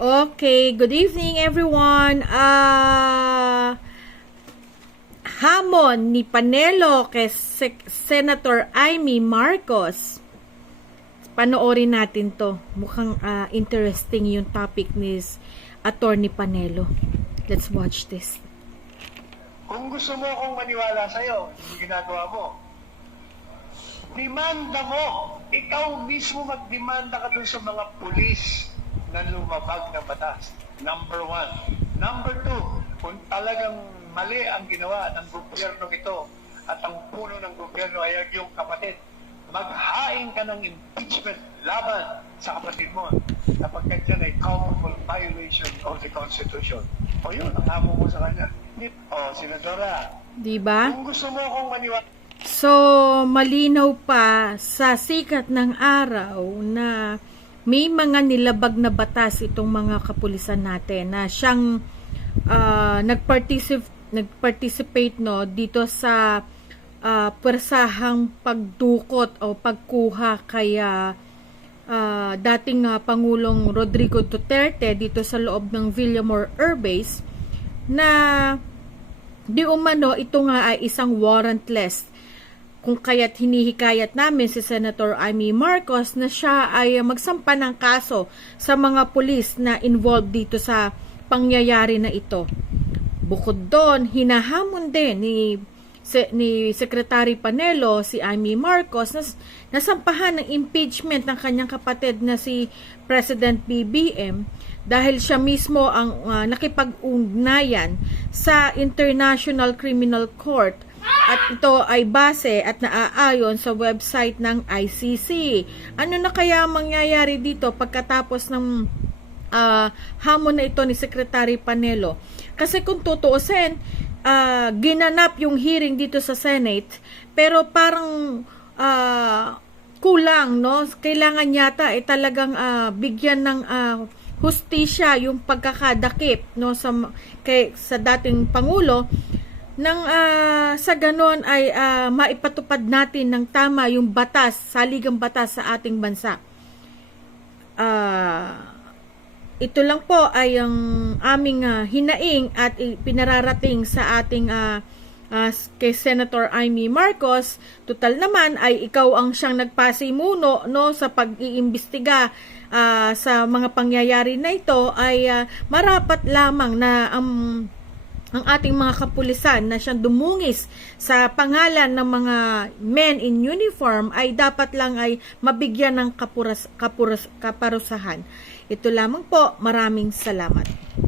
Okay, good evening everyone. Hamon ni Panelo kay Senator Amy Marcos. Panoorin natin to. Mukhang interesting yung topic ni Attorney Panelo. Let's watch this. Kung gusto mo akong maniwala sa'yo, yung ginagawa mo, demanda mo. Ikaw mismo magdemanda ka dun sa mga pulis na lumabag ng batas. Number 1. Number 2, kung talagang mali ang ginawa ng gobyerno ito at ang puno ng gobyerno ay yung kapatid, maghain ka ng impeachment laban sa kapatid mo kapag yan ay culpable violation of the Constitution. O yun, ang hamon mo sa kanya. O, Senadora, Diba? kung gusto mo akong maniwala, So, malinaw pa sa sikat ng araw na may mga nilabag na batas itong mga kapulisan natin na siyang nag-participate no dito sa pwersahang pagdukot o pagkuha kaya dating Pangulong Rodrigo Duterte dito sa loob ng Villamor Air Base na di umano ito nga ay isang warrantless, kung kaya't hinihikayat namin si Senator Amy Marcos na siya ay magsampa ng kaso sa mga pulis na involved dito sa pangyayari na ito. Bukod doon, hinahamon din ni Secretary Panelo si Amy Marcos na nasampahan ng impeachment ng kanyang kapatid na si President BBM dahil siya mismo ang nakipag-ugnayan sa International Criminal Court. At ito ay base at naaayon sa website ng ICC. Ano na kaya mangyayari dito pagkatapos ng hamon na ito ni Secretary Panelo? Kasi kung tutuusin, ginanap yung hearing dito sa Senate, pero parang kulang, no? Kailangan yata talagang bigyan ng hustisya yung pagkakadakip, no, sa dating Pangulo nang sa ganon ay maipatupad natin ng tama yung batas, saligang batas sa ating bansa. Ito lang po ay ang aming hinaing at pinararating sa ating kay Senator Amy Marcos. Total naman ay ikaw ang siyang nagpasimuno, no, sa pag-iimbestiga sa mga pangyayari na ito, ay marapat lamang na ang ating mga kapulisan na siyang dumungis sa pangalan ng mga men in uniform ay dapat lang ay mabigyan ng kaparusahan. Ito lamang po, maraming salamat.